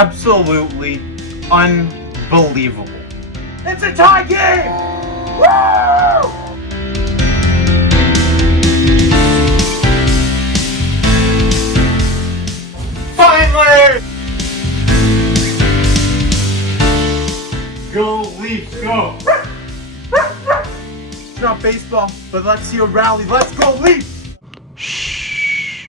absolutely unbelievable. It's a tie game! Woo! Finally! Go Leafs, go! It's not baseball, but let's see a rally. Let's go Leafs! Shh.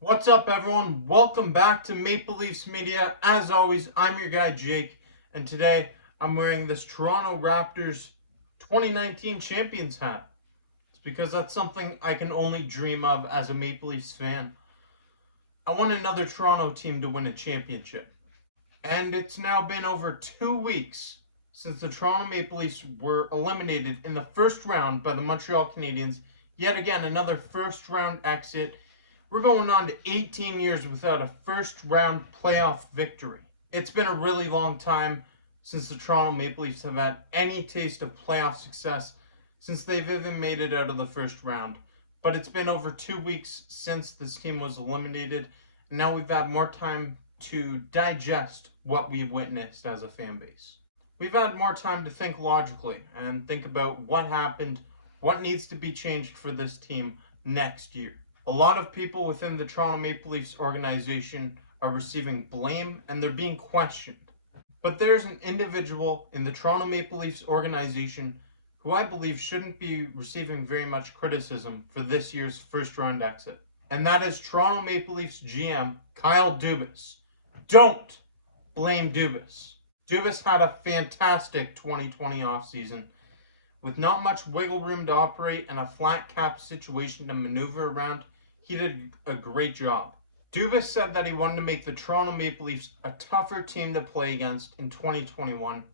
What's up, everyone? Welcome back to Maple Leafs Media. As always, I'm your guy Jake, and today I'm wearing this Toronto Raptors 2019 Champions hat. It's because that's something I can only dream of as a Maple Leafs fan. I want another Toronto team to win a championship. And it's now been over 2 weeks since the Toronto Maple Leafs were eliminated in the first round by the Montreal Canadiens. Yet again, another first round exit. We're going on to 18 years without a first round playoff victory. It's been a really long time since the Toronto Maple Leafs have had any taste of playoff success since they've even made it out of the first round. But it's been over 2 weeks since this team was eliminated, and now we've had more time to digest what we've witnessed as a fan base. We've had more time to think logically and think about what happened, what needs to be changed for this team next year. A lot of people within the Toronto Maple Leafs organization are receiving blame and they're being questioned. But there's an individual in the Toronto Maple Leafs organization who I believe shouldn't be receiving very much criticism for this year's first round exit. And that is Toronto Maple Leafs GM Kyle Dubas. Don't blame Dubas. Dubas had a fantastic 2020 offseason with not much wiggle room to operate and a flat cap situation to maneuver around. He did a great job. Dubas said that he wanted to make the Toronto Maple Leafs a tougher team to play against in 2021,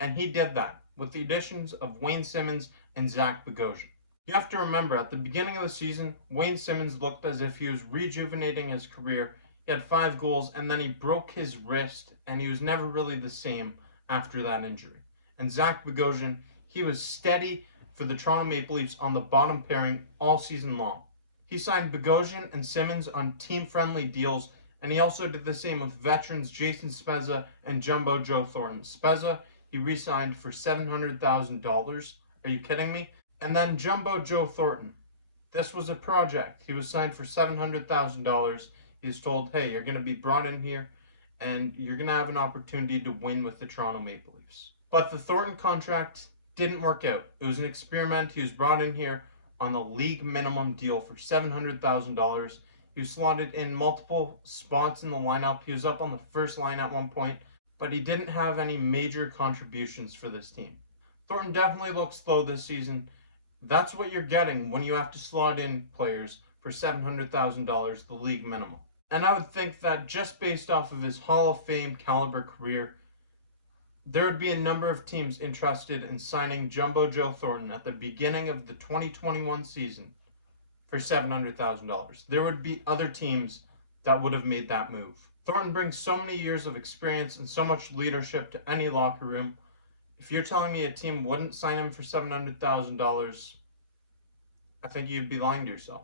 and he did that with the additions of Wayne Simmonds and Zach Bogosian. You have to remember, at the beginning of the season, Wayne Simmonds looked as if he was rejuvenating his career. He had 5 goals, and then he broke his wrist, and he was never really the same after that injury. And Zach Bogosian, he was steady for the Toronto Maple Leafs on the bottom pairing all season long. He signed Bogosian and Simmonds on team-friendly deals, and he also did the same with veterans Jason Spezza and Jumbo Joe Thornton. Spezza, he re-signed for $700,000. Are you kidding me? And then Jumbo Joe Thornton. This was a project. He was signed for $700,000. He was told, hey, you're going to be brought in here, and you're going to have an opportunity to win with the Toronto Maple Leafs. But the Thornton contract didn't work out. It was an experiment. He was brought in here on the league minimum deal for $700,000. He was slotted in multiple spots in the lineup. He was up on the first line at one point, but he didn't have any major contributions for this team. Thornton definitely looks slow this season. That's what you're getting when you have to slot in players for $700,000, the league minimum. And I would think that just based off of his Hall of Fame caliber career, there would be a number of teams interested in signing Jumbo Joe Thornton at the beginning of the 2021 season for $700,000. There would be other teams that would have made that move. Thornton brings so many years of experience and so much leadership to any locker room. If you're telling me a team wouldn't sign him for $700,000, I think you'd be lying to yourself.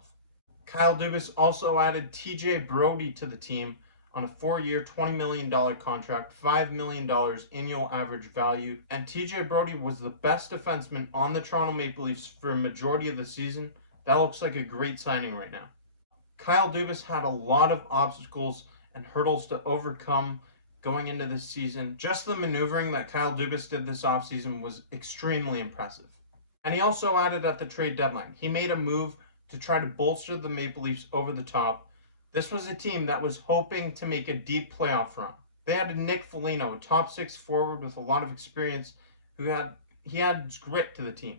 Kyle Dubas also added TJ Brodie to the team on a 4-year, $20 million contract, $5 million annual average value. And TJ Brodie was the best defenseman on the Toronto Maple Leafs for a majority of the season. That looks like a great signing right now. Kyle Dubas had a lot of obstacles and hurdles to overcome going into this season. Just the maneuvering that Kyle Dubas did this offseason was extremely impressive. And he also added at the trade deadline. He made a move to try to bolster the Maple Leafs over the top. This was a team that was hoping to make a deep playoff run. They had Nick Foligno, a top 6 forward with a lot of experience, he had grit to the team.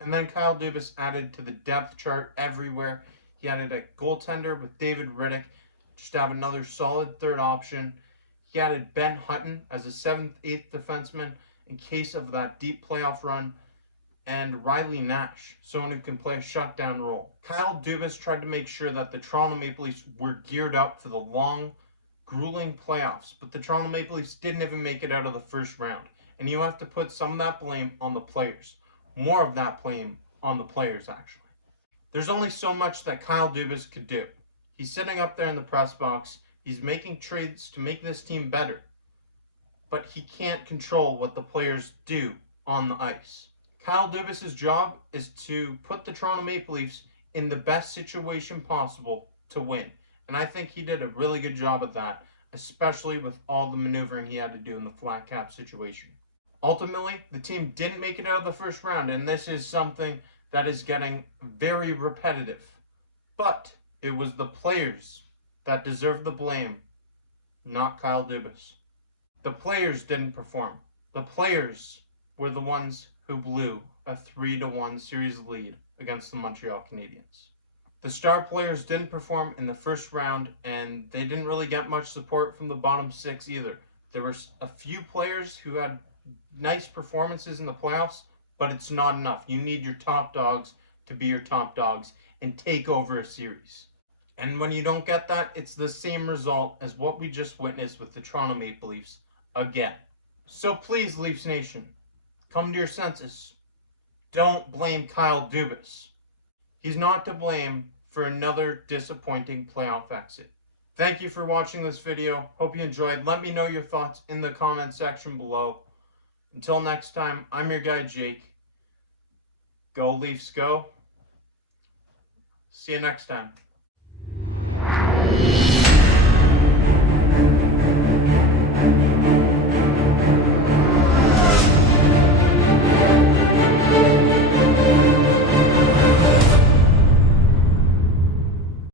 And then Kyle Dubas added to the depth chart everywhere. He added a goaltender with David Riddick, just to have another solid third option. He added Ben Hutton as a 7th, 8th defenseman in case of that deep playoff run. And Riley Nash, someone who can play a shutdown role. Kyle Dubas tried to make sure that the Toronto Maple Leafs were geared up for the long, grueling playoffs, but the Toronto Maple Leafs didn't even make it out of the first round. And you have to put some of that blame on the players. More of that blame on the players, actually. There's only so much that Kyle Dubas could do. He's sitting up there in the press box. He's making trades to make this team better. But he can't control what the players do on the ice. Kyle Dubas' job is to put the Toronto Maple Leafs in the best situation possible to win. And I think he did a really good job at that, especially with all the maneuvering he had to do in the flat cap situation. Ultimately, the team didn't make it out of the first round, and this is something that is getting very repetitive. But it was the players that deserved the blame, not Kyle Dubas. The players didn't perform. The players were the ones who blew a 3-1 series lead against the Montreal Canadiens. The star players didn't perform in the first round, and they didn't really get much support from the bottom six either. There were a few players who had nice performances in the playoffs, but it's not enough. You need your top dogs to be your top dogs and take over a series. And when you don't get that, it's the same result as what we just witnessed with the Toronto Maple Leafs again. So please, Leafs Nation, come to your senses. Don't blame Kyle Dubas. He's not to blame for another disappointing playoff exit. Thank you for watching this video. Hope you enjoyed. Let me know your thoughts in the comment section below. Until next time, I'm your guy Jake. Go Leafs go. See you next time.